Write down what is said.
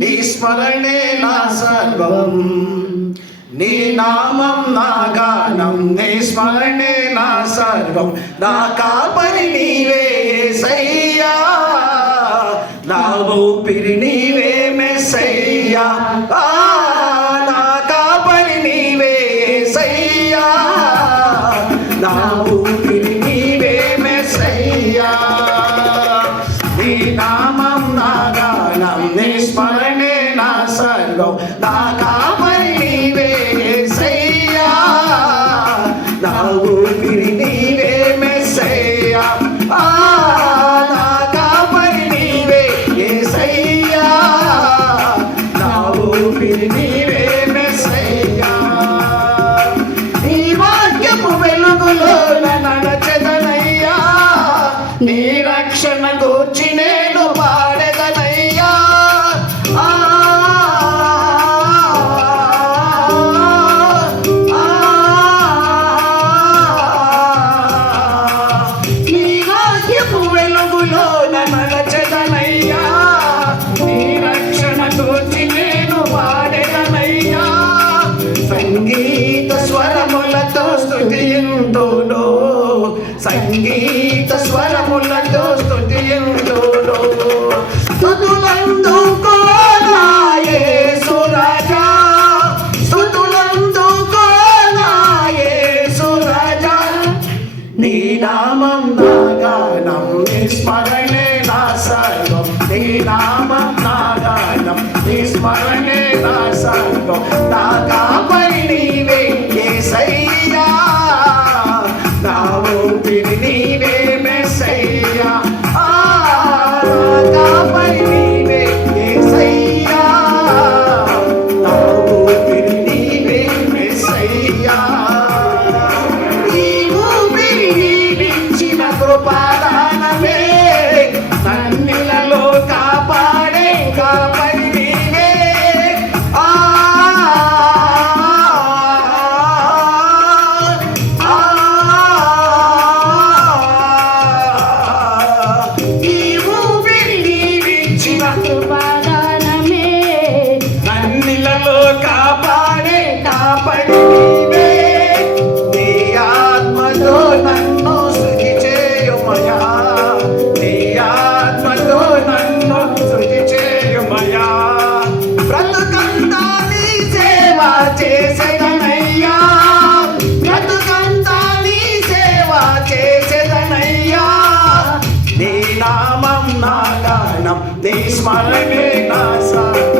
నీ స్మరణే నా సర్వం, నీ నామం నా గానం, నీ స్మరణే నా సర్వం. నా కాపరి నీవే యేసయ్యా, నా ఊపిరి నీవే మెస్సయ్యా. నా కాపరి నీవే యేసయ్యా, నా ఊపిరి నీవే మెస్సయ్యా. నీ నామం నా గానం, నీ స్మరణే నా సర్వం. నా కాపరి నీవే యేసయ్యా, నా ఊపిరి నీవే మెస్సయ్యా. నా కాపరి నీవే యేసయ్యా, నా ఊపిరి నీవే మెస్సయ్యా. నీ వాక్యపు వెలుగులో నడచెదనయ్యా, నీ రక్షణ గూర్చి నేను పాడెదనయ్యా. నీ వాక్యపు వెలుగులో నడచెదనయ్యా, నీ రక్షణ గూర్చి నేను పాడెదనయ్యా. సంగీత స్వరములతో స్తుతింతును, సంగీత స్వరములతో స్తుతింతును. స్తుతులందుకో నా యేసు రాజా, స్తుతులందుకో నా యేసు రాజా. నీ నామం నా గానం, నీ స్మరణే నా సర్వం. నీ నామం నా గానం, నీ స్మరణే నా సర్వం. నా కాపరి నీవే యేసయ్యా, నా ఊపిరి నీవే మెస్సయ్యా. కాపరి నీవే యేసయ్యా, నా ఊపిరి నీవే మెస్సయ్యా. ఈ ఊపిరి నీవిచ్చిన కృపాదానమే, నన్నిలలో కాపాడే కాపరి నీవే. ఈ ఊపిరి నీవిచ్చిన కృపాదానమే, నన్నిలలో కాపాడే కాపడి నీవే. నీ ఆత్మతో నన్ను శుద్ధి చేయుమయా, నీ ఆత్మతో నన్ను శుద్ధి చేయుమయా. బ్రతుకంతా నీ సేవ చేసేదనయ్యా, బ్రతుకంతా నీ సేవ చేసేదనయ్యా. నీ నామం నా గానం, నీ స్మరణే నా సర్వం.